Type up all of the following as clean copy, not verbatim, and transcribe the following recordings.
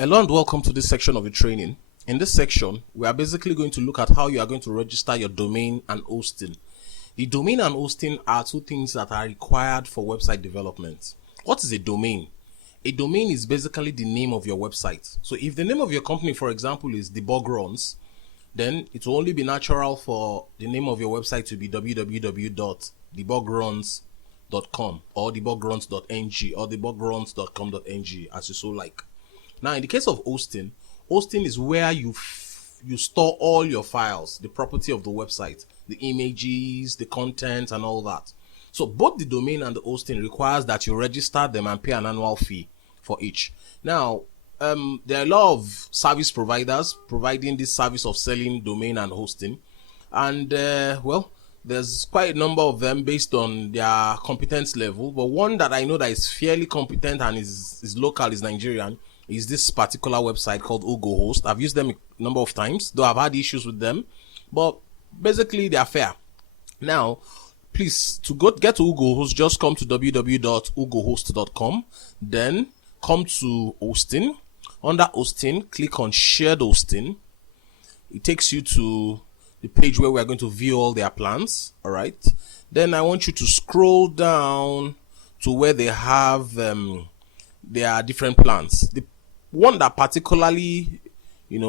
Hello and welcome to this section of the training. In this section, we are basically going to look at how you are going to register your domain and hosting. The domain and hosting are two things that are required for website development. What is a domain? A domain is basically the name of your website. So if the name of your company, for example, is Debug Runs, then it will only be natural for the name of your website to be www.debugruns.com or debugruns.ng or debugruns.com.ng, as you so like. Now, in the case of hosting is where you store all your files, the property of the website, the images, the content, and all that. So both the domain and the hosting requires that you register them and pay an annual fee for each. Now, there are a lot of service providers providing this service of selling domain and hosting, and there's quite a number of them based on their competence level. But one that I know that is fairly competent and is local, is Nigerian, is this particular website called UgoHost. I've used them a number of times, though I've had issues with them, but basically they are fair. Now, please, to get to UgoHost, just come to www.ugohost.com, then come to hosting. Under hosting, click on shared hosting. It takes you to the page where we are going to view all their plans. All right. Then I want you to scroll down to where they have their different plans. The one that particularly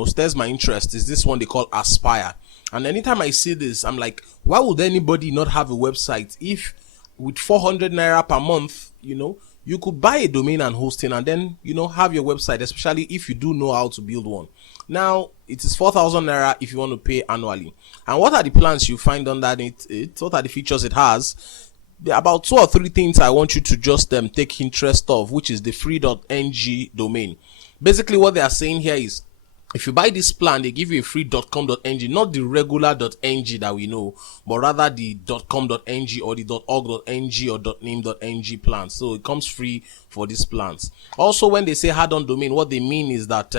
stirs my interest is this one they call Aspire. And anytime I see this, I'm like, why would anybody not have a website if with 400 naira per month, you could buy a domain and hosting and then have your website, especially if you do know how to build one. Now it is 4,000 naira if you want to pay annually. And what are the plans you find under it? What are the features it has? There are about 2 or 3 things I want you to just take interest of, which is the free.ng domain. Basically what they are saying here is, if you buy this plan, they give you a free .com.ng, not the regular .ng that we know, but rather the .com.ng or the .org.ng or .name.ng plan. So it comes free for these plans. Also, when they say add-on domain, what they mean is that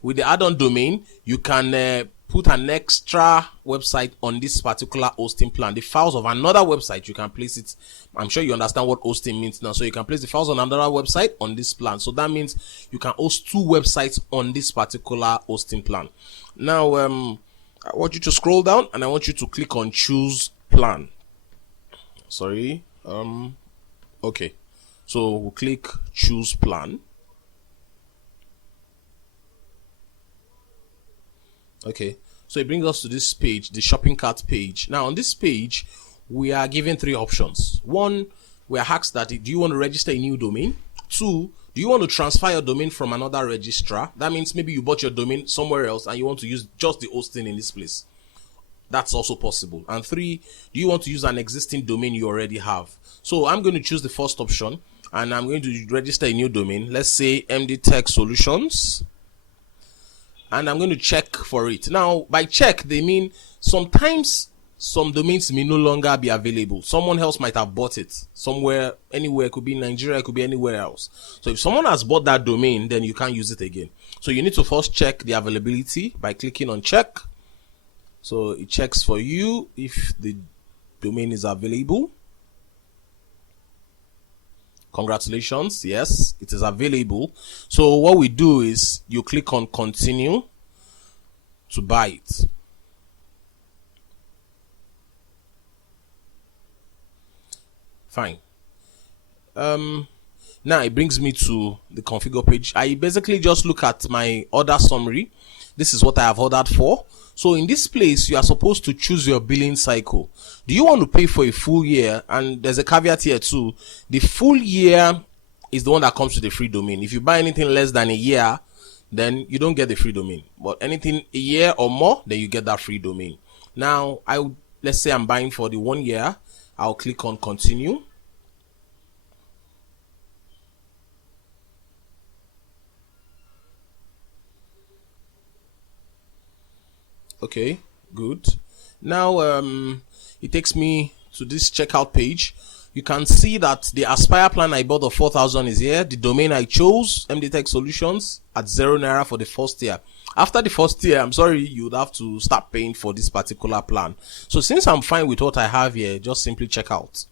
with the add-on domain, you can put an extra website on this particular hosting plan. The files of another website, you can place it. I'm sure you understand what hosting means now. So you can place the files on another website on this plan. So that means you can host 2 websites on this particular hosting plan. Now, I want you to scroll down and I want you to click on choose plan. Okay. So we'll click choose plan. Okay, so it brings us to this page, the shopping cart page. Now on this page, we are given 3 options. 1, we are asked that, do you want to register a new domain? 2, do you want to transfer your domain from another registrar? That means maybe you bought your domain somewhere else and you want to use just the hosting in this place. That's also possible. And 3, do you want to use an existing domain you already have? So I'm going to choose the first option and I'm going to register a new domain. Let's say MD Tech Solutions. And I'm going to check for it. Now, by check, they mean sometimes some domains may no longer be available. Someone else might have bought it somewhere, anywhere. It could be in Nigeria, it could be anywhere else. So if someone has bought that domain, then you can't use it again. So you need to first check the availability by clicking on check. So it checks for you if the domain is available. Congratulations, yes, it is available. So what we do is you click on continue to buy it. Fine. Now it brings me to the configure page. I basically just look at my order summary. This is what I have ordered for. So in this place, you are supposed to choose your billing cycle. Do you want to pay for a full year? And there's a caveat here too. The full year is the one that comes with the free domain. If you buy anything less than a year, then you don't get the free domain. But anything a year or more, then you get that free domain. Now, let's say I'm buying for the 1 year. I'll click on continue. Okay, good. Now it takes me to this checkout page. You can see that the Aspire plan I bought of 4,000 is here. The domain I chose, MD Tech Solutions, at 0 naira for the first year. After the first year, I'm sorry, you would have to start paying for this particular plan. So since I'm fine with what I have here, just simply check out.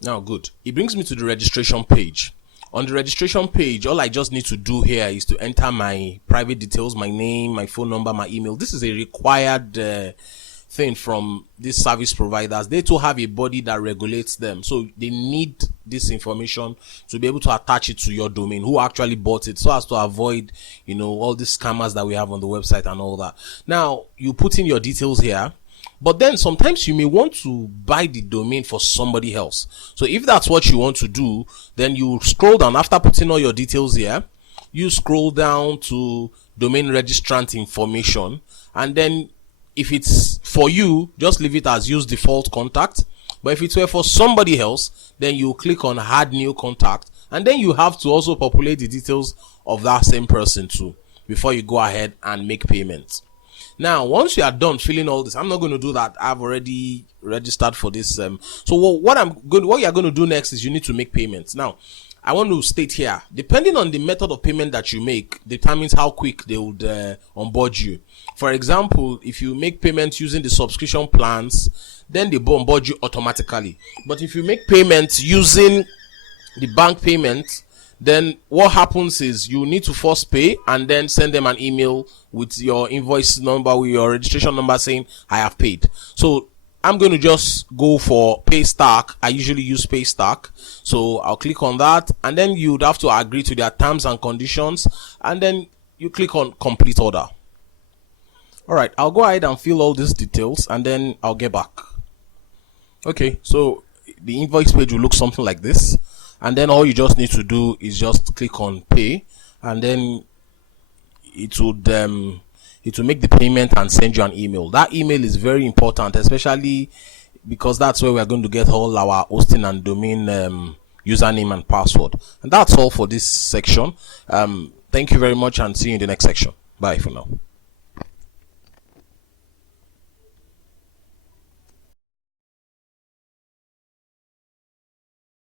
Now, good. It brings me to the registration page. On the registration page, all I just need to do here is to enter my private details, my name, my phone number, my email. This is a required thing from these service providers. They too have a body that regulates them, so they need this information to be able to attach it to your domain, who actually bought it, so as to avoid, you know, all these scammers that we have on the website and all that. Now you put in your details here, but then sometimes you may want to buy the domain for somebody else. So if that's what you want to do, then you scroll down. After putting all your details here, you scroll down to domain registrant information, and then if it's for you, just leave it as use default contact. But if it were for somebody else, then you click on add new contact, and then you have to also populate the details of that same person too before you go ahead and make payments. Now, once you are done filling all this, I'm not going to do that. I've already registered for this. So what you're going to do next is you need to make payments. Now, I want to state here, depending on the method of payment that you make, determines how quick they would onboard you. For example, if you make payments using the subscription plans, then they onboard you automatically. But if you make payments using the bank payment, then what happens is you need to first pay and then send them an email with your invoice number, with your registration number saying I have paid. So I'm going to just go for Paystack. I usually use Paystack, so I'll click on that, and then you'd have to agree to their terms and conditions, and then you click on complete order. All right, I'll go ahead and fill all these details, and then I'll get back. Okay, so the invoice page will look something like this, and then all you just need to do is just click on pay, and then it will make the payment and send you an email. That email is very important, especially because that's where we are going to get all our hosting and domain username and password. And that's all for this section. Thank you very much, and see you in the next section. Bye for now.